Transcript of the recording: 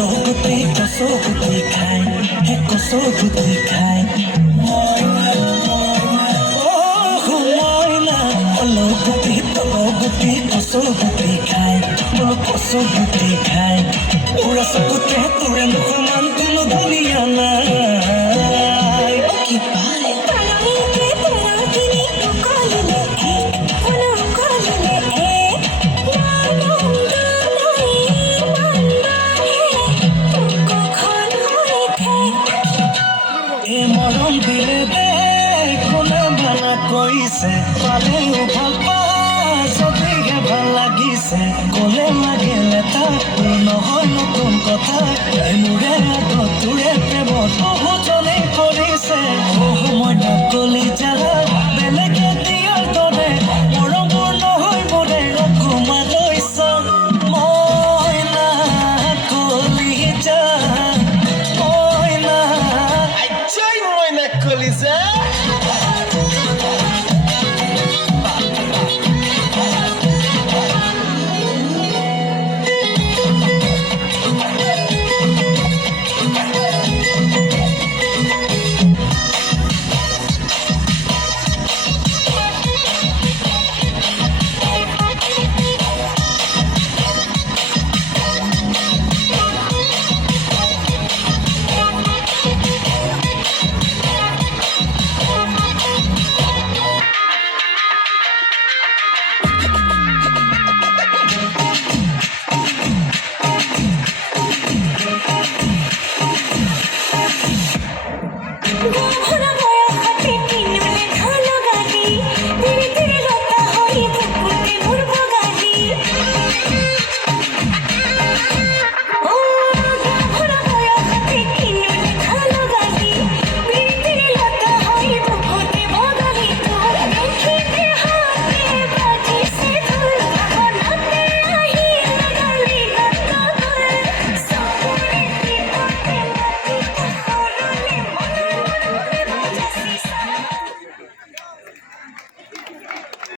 লগতে কচুগুটি খাই হে কচুগুটি খাই মইনা লগতে কচুগুটি খাই বোলো কচুগুটি খাই উৰা চকুতে তোৰে মুখমান কোনো ধুনীয়া নাই কি পায় মৰম দিলে দে কোনে ভালা কৰিছে পালেও ভাল পা যদিহে ভাল লাগিছে ক'লে লাগিলে তাক নহয় নতুন কথা মোৰে আগত তোৰে প্ৰেমত বহুজনে কৰিছে মই নকলি যাৰা বেলেগে দিয়াৰ দৰে মৰমৰ নহয় মোৰে অকমালৈ চাম মই নাকলি যা Colisa.